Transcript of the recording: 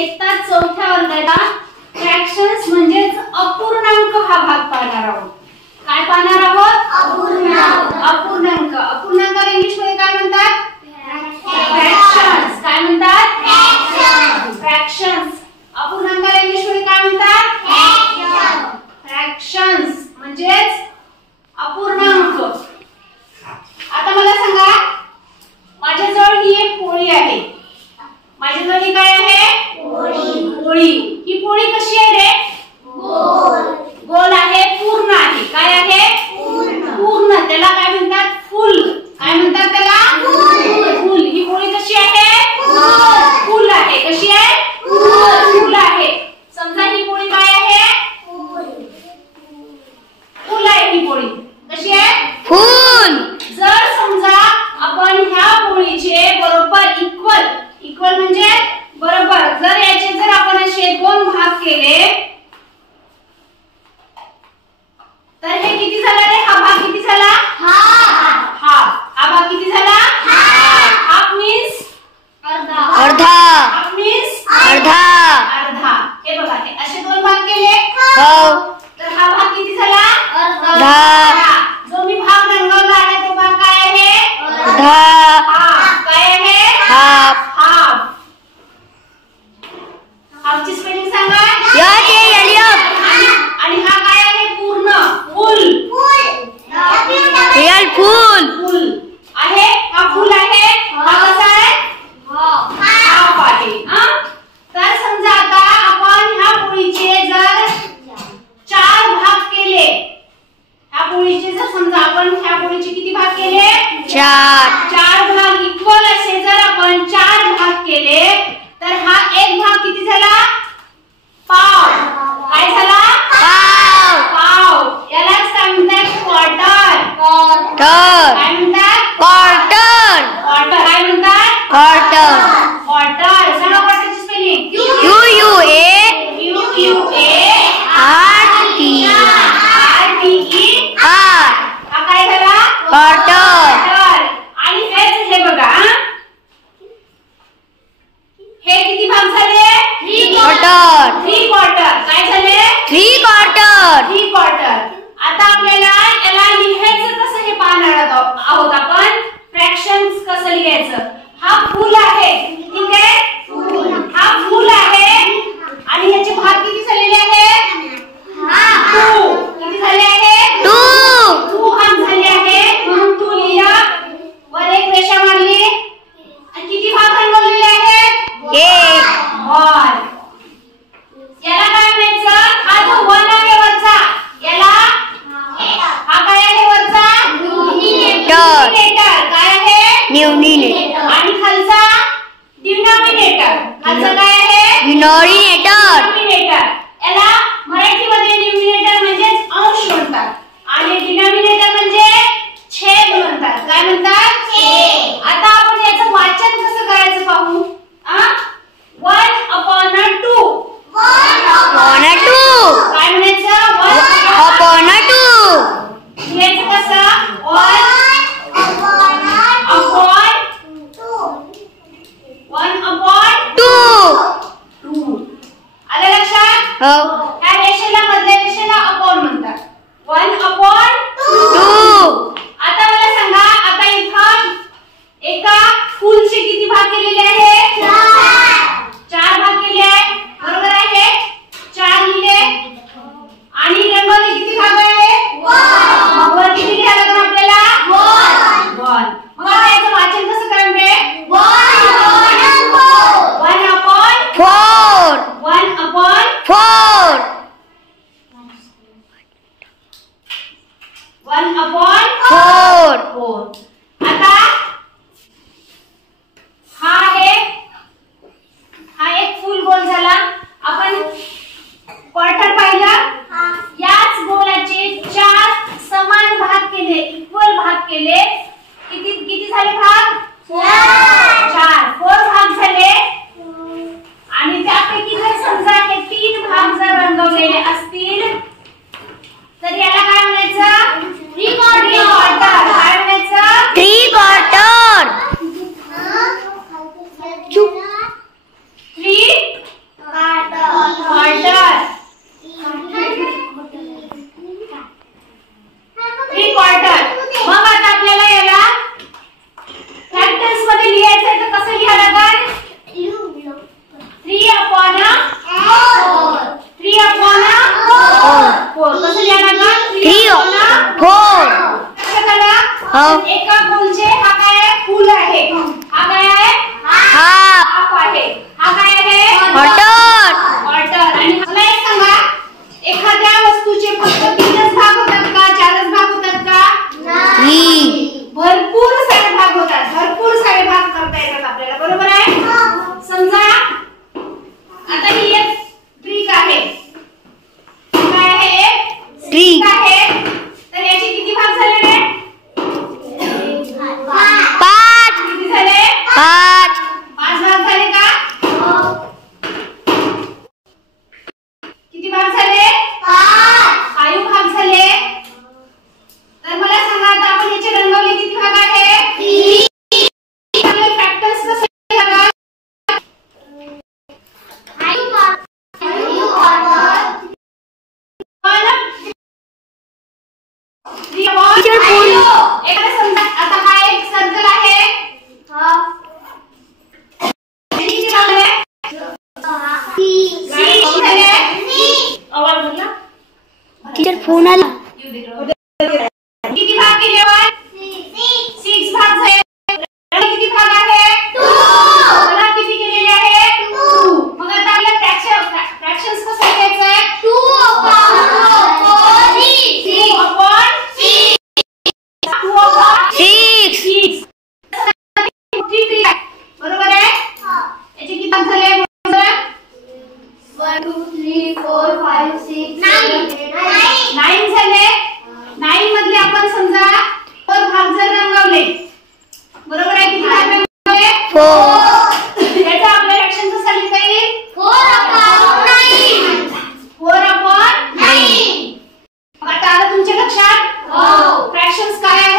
इयत्ता 4थ्या वर्गाला फ्रॅक्शन्स म्हणजेच अपूर्णांक हा भाग पाहणार आहोत। काय पाहणार आहोत? अपूर्णांक। अपूर्णांक, अपूर्णांकाला इंग्लिश मध्ये काय म्हणतात? फ्रॅक्शन्स। काय म्हणतात? फ्रॅक्शन्स। अपूर्णांकाला इंग्लिश मध्ये काय म्हणतात? फ्रॅक्शन्स म्हणजेच अपूर्णांक। आता मला सांगा, माझ्याजवळ ही एक पोळी आहे। माझ्याजवळ ही काय आहे? पोळी। ही पोळी कशी आहे रे? गोल। गोल आहे, पूर्ण आहे। काय आहे? पूर्ण। त्याला काय म्हणतात? फुल। काय म्हणतात त्याला? फुल। ही पोळी कशी आहे? फुल आहे। कशी आहे? फुल आहे। समजा ही पोळी काय आहे? फुल आहे। ही पोळी कशी आहे? फुल। जर समजा आपण ह्या पोळीचे बरोबर इक्वल म्हणजे बरोबर, जर याचे जर आपण असे दोन भाग केले तर हे किती झाला रे? हा भाग किती झाला? हाफ। हा भाग किती झाला? हाफ मीन्स अर्धा। हाफ मीन्स अर्धा। हे बघा, हे असे दोन भाग केले तर हा भाग किती झाला? अर्धा। जो मी भाग रंगवला आहे तो भाग काय आहे? हाफ। काय आहे? हाफ। हाफची स्पेलिंग सांगा। आणि हा काय आहे? पूर्ण। फुल आहे। हा फुल आहे। हा कसा आहे? हाफ आहे। तर समजा आता आपण ह्या पोळीचे जर 4 भाग केले, ह्या पोळीचे जर समजा आपण ह्या पोळीचे किती भाग केले? 4 भाग इक्वल असे जर आपण 4 भाग केले तर हा एक भाग किती झाला? पाव। काय झाला? पाव। यालाच काय म्हणतात? क्वार्टर। काय म्हणतात? क्वार्टर। काय म्हणतात? क्वार्टर। सांगा क्वार्टरची स्पेलिंग। हा काय झाला? क्वार्टर। आणि हे बघा, हे किती भाग झाले? 3 क्वार्टर। काय झाले? 3 क्वार्टर। आता आपल्याला याला लिहायचं कसं हे पाहणार आहोत आपण। फ्रॅक्शन्स कसं लिहायचं? हा फुल आहे, ठीक आहे? हा फुल आहे आणि ह्याचे भाग किती झालेले आहेत? 2। किती झाले आहेत? 2 भाग झाले आहेत। म्हणून 2 लिहिला, वर एक रेषा मारली आणि किती भाग रंगवलेले आहेत? 1। याला काय म्हणायचं? हा जो 1 आहे वरचा, याला हा काय आहे वरचा? न्यूमरेटर। काय आहे? आणि खालचा डिनॉमिनेटर। खालचा काय आहे? डिनॉमिनेटर। याला मराठीमध्ये न्यूमरेटर म्हणजे अंश म्हणतात आणि डिनॉमिनेटर म्हणजे छेद म्हणतात। काय म्हणतात? छेद। आता आपण याचं वाचन कसं करायचं पाहू। 1/2। काय म्हणायचं? 1/2। लिहायचं कसं? 1/2। आलं लक्षात? ह्या रेषेला, मधल्या रेषेला अपॉन म्हणतात। 1/2। आता मला सांगा, आता इथं एका फुलचे किती भाग केलेले आहेत? फ्रॅक्शन्स काय